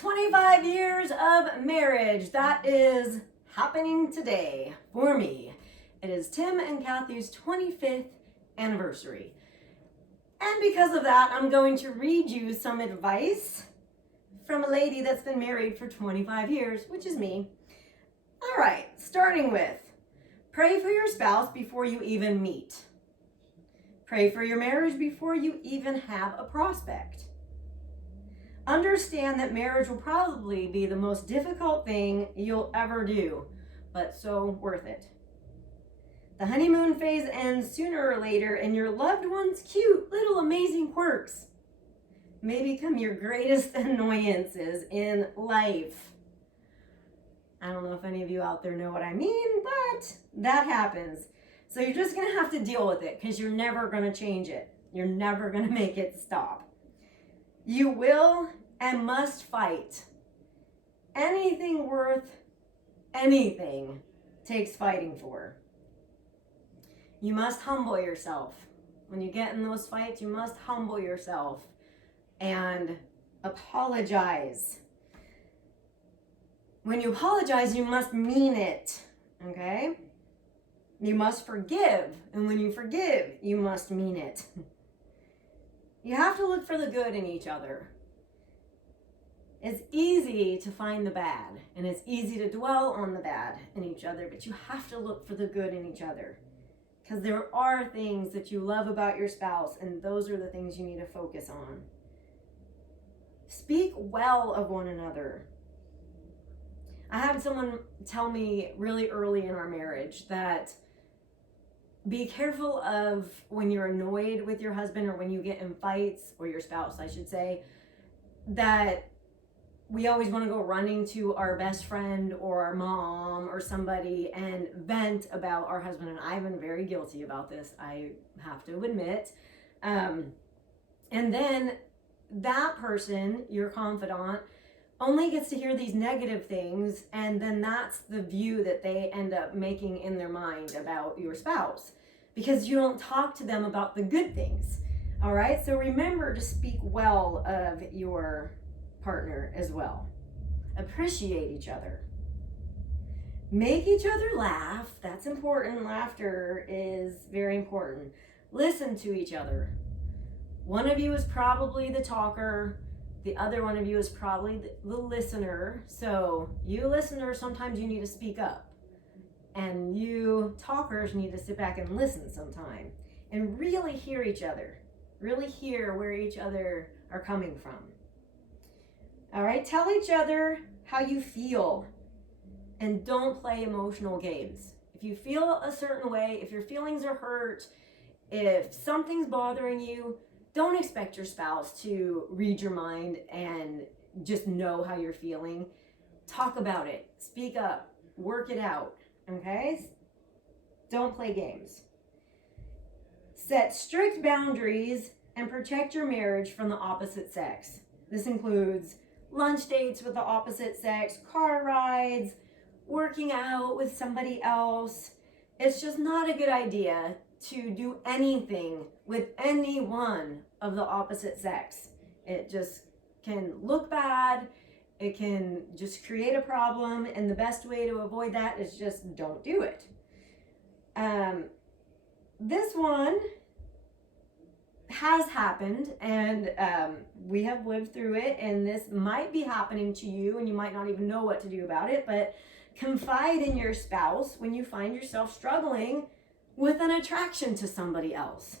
25 years of marriage. That is happening today for me. It is Tim and Kathy's 25th anniversary. And because of that, I'm going to read you some advice from a lady that's been married for 25 years, which is me. All right, starting with, pray for your spouse before you even meet. Pray for your marriage before you even have a prospect. Understand that marriage will probably be the most difficult thing you'll ever do, but so worth it. The honeymoon phase ends sooner or later, and your loved one's cute little amazing quirks may become your greatest annoyances in life. I don't know if any of you out there know what I mean, but that happens. So you're just going to have to deal with it because you're never going to change it. You're never going to make it stop. You will and must fight. Anything worth anything takes fighting for. You must humble yourself. When you get in those fights, you must humble yourself and apologize. When you apologize, you must mean it, okay? You must forgive, and when you forgive, you must mean it. You have to look for the good in each other. It's easy to find the bad, and it's easy to dwell on the bad in each other, but you have to look for the good in each other. Because there are things that you love about your spouse, and those are the things you need to focus on. Speak well of one another. I had someone tell me really early in our marriage that be careful of when you're annoyed with your husband or when you get in fights, or your spouse, I should say, that we always want to go running to our best friend or our mom or somebody and vent about our husband. And I've been very guilty about this, I have to admit. And then that person, your confidant, only gets to hear these negative things, and then that's the view that they end up making in their mind about your spouse, because you don't talk to them about the good things. All right, so remember to speak well of your partner as well. Appreciate each other. Make each other laugh. That's important. Laughter is very important. Listen to each other. One of you is probably the talker. The other one of you is probably the listener. So you listeners, sometimes you need to speak up. And you talkers need to sit back and listen sometime. And really hear each other. Really hear where each other are coming from. All right, tell each other how you feel. And don't play emotional games. If you feel a certain way, if your feelings are hurt, if something's bothering you, don't expect your spouse to read your mind and just know how you're feeling. Talk about it. Speak up. Work it out. Okay? Don't play games. Set strict boundaries and protect your marriage from the opposite sex. This includes lunch dates with the opposite sex, car rides, working out with somebody else. It's just not a good idea to do anything with anyone of the opposite sex. It just can look bad. It can just create a problem, and the best way to avoid that is just don't do it. This one has happened, and we have lived through it, and this might be happening to you, and you might not even know what to do about it, but confide in your spouse when you find yourself struggling with an attraction to somebody else.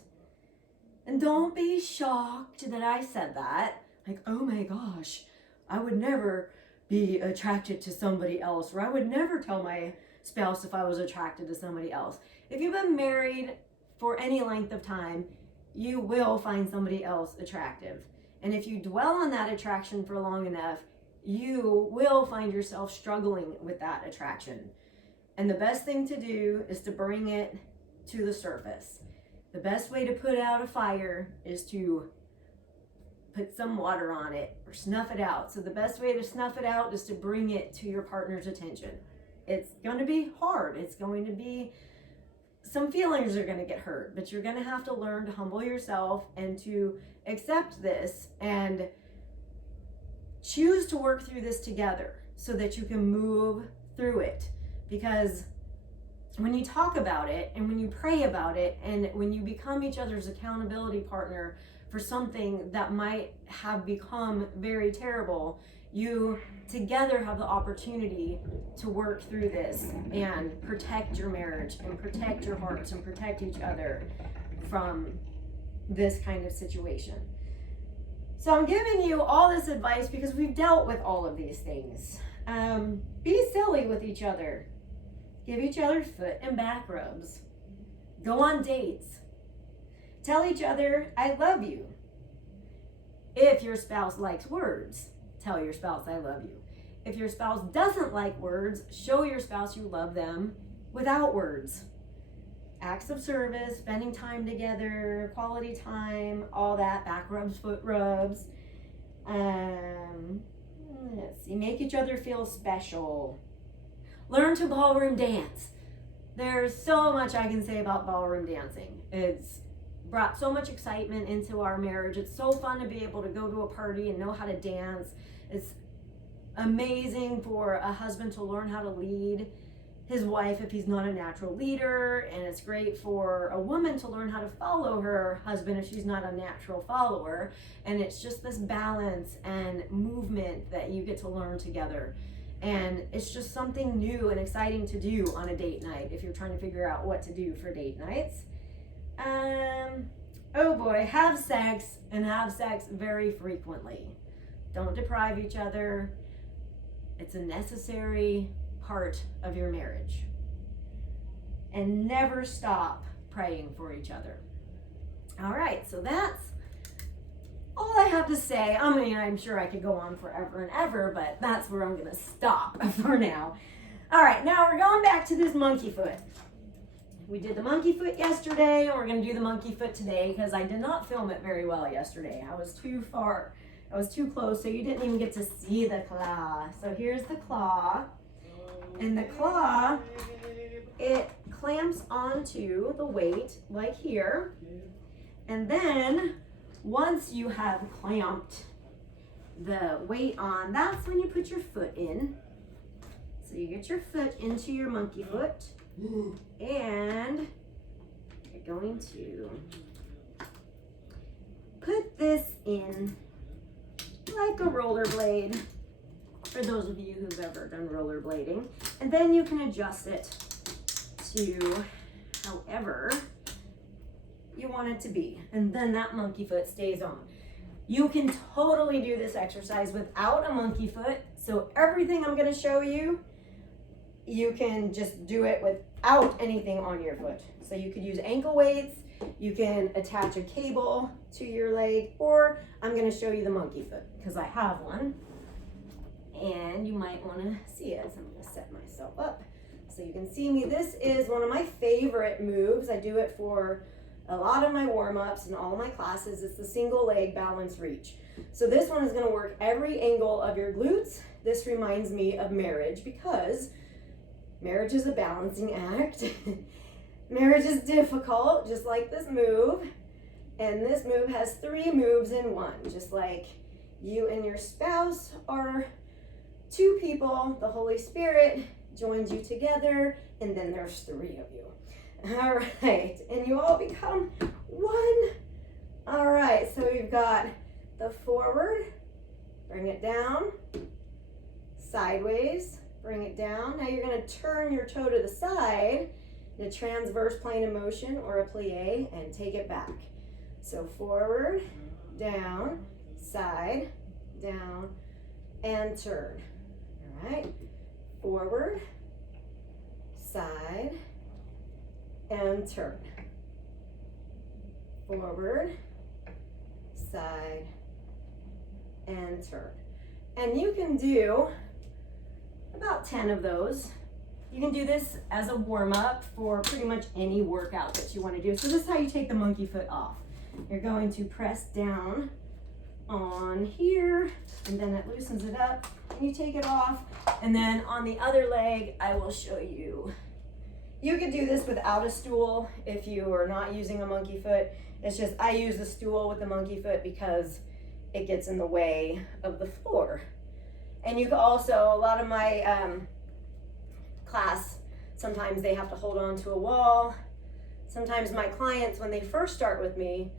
And don't be shocked that I said that. Like, oh my gosh, I would never be attracted to somebody else, or I would never tell my spouse if I was attracted to somebody else. If you've been married for any length of time, you will find somebody else attractive. And if you dwell on that attraction for long enough, you will find yourself struggling with that attraction. And the best thing to do is to bring it to the surface. The best way to put out a fire is to put some water on it or snuff it out. So the best way to snuff it out is to bring it to your partner's attention. It's going to be hard. It's going to be, some feelings are going to get hurt, but you're going to have to learn to humble yourself and to accept this and choose to work through this together so that you can move through it. Because when you talk about it and when you pray about it and when you become each other's accountability partner for something that might have become very terrible, you together have the opportunity to work through this and protect your marriage and protect your hearts and protect each other from this kind of situation. So I'm giving you all this advice because we've dealt with all of these things. Be silly with each other. Give each other foot and back rubs. Go on dates. Tell each other, I love you. If your spouse likes words, tell your spouse, I love you. If your spouse doesn't like words, show your spouse you love them without words. Acts of service, spending time together, quality time, all that, back rubs, foot rubs. Let's see, make each other feel special. Learn to ballroom dance. There's so much I can say about ballroom dancing. It's brought so much excitement into our marriage. It's so fun to be able to go to a party and know how to dance. It's amazing for a husband to learn how to lead his wife if he's not a natural leader, and it's great for a woman to learn how to follow her husband if she's not a natural follower. And it's just this balance and movement that you get to learn together. And it's just something new and exciting to do on a date night if you're trying to figure out what to do for date nights. Oh boy, have sex, and have sex very frequently. Don't deprive each other. It's a necessary part of your marriage. And never stop praying for each other. All right, so that's all I have to say. I mean, I'm sure I could go on forever and ever, but that's where I'm going to stop for now. All right, now we're going back to this monkey foot. We did the monkey foot yesterday, and we're going to do the monkey foot today because I did not film it very well yesterday. I was too far. I was too close, so you didn't even get to see the claw. So here's the claw. And the claw, it clamps onto the weight like here. And then once you have clamped the weight on, that's when you put your foot in. So you get your foot into your monkey foot, and you're going to put this in like a rollerblade, for those of you who've ever done rollerblading. And then you can adjust it to however you want it to be. And then that monkey foot stays on. You can totally do this exercise without a monkey foot. So everything I'm going to show you, you can just do it without anything on your foot. So you could use ankle weights, you can attach a cable to your leg, or I'm going to show you the monkey foot because I have one. And you might want to see it. So I'm going to set myself up so you can see me. This is one of my favorite moves. I do it for a lot of my warm-ups and all my classes. It's the single leg balance reach. So this one is going to work every angle of your glutes. This reminds me of marriage because marriage is a balancing act. Marriage is difficult, just like this move. And this move has 3 moves in one, just like you and your spouse are 2 people. The Holy Spirit joins you together, and then there's 3 of you. All right, and you all become one. All right, so we've got the forward, bring it down, sideways, bring it down. Now you're going to turn your toe to the side in a transverse plane of motion or a plie and take it back. So forward, down, side, down, and turn. All right, forward, side, and turn. Forward, side, and turn. And you can do about 10 of those. You can do this as a warm-up for pretty much any workout that you want to do. So this is how you take the monkey foot off. You're going to press down on here, and then it loosens it up, and you take it off. And then on the other leg, I will show you. You could do this without a stool if you are not using a monkey foot. It's just I use a stool with the monkey foot because it gets in the way of the floor. And you can also, a lot of my class, sometimes they have to hold on to a wall. Sometimes my clients, when they first start with me,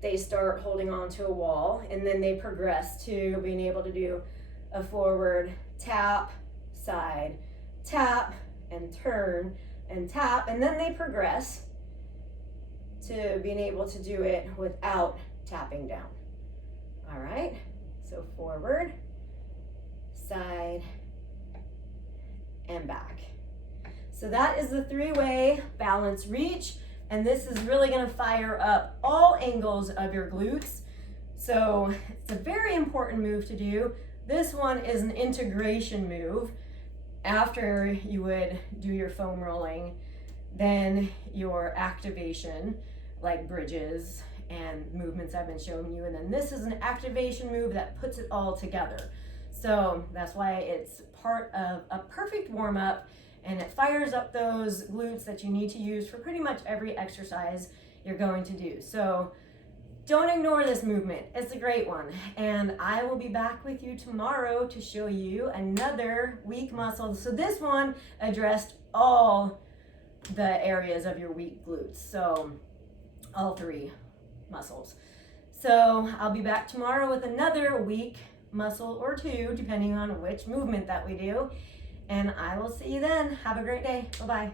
they start holding on to a wall, and then they progress to being able to do a forward tap, side, tap, and turn, and tap, and then they progress to being able to do it without tapping down. All right, so forward, side, and back. So that is the 3-way balance reach, and this is really going to fire up all angles of your glutes. So it's a very important move to do. This one is an integration move. After you would do your foam rolling, then your activation, like bridges and movements I've been showing you, and then this is an activation move that puts it all together. So that's why it's part of a perfect warm-up, and it fires up those glutes that you need to use for pretty much every exercise you're going to do. So don't ignore this movement. It's a great one. And I will be back with you tomorrow to show you another weak muscle. So this one addressed all the areas of your weak glutes. So all 3 muscles. So I'll be back tomorrow with another weak muscle or 2, depending on which movement that we do. And I will see you then. Have a great day. Bye-bye.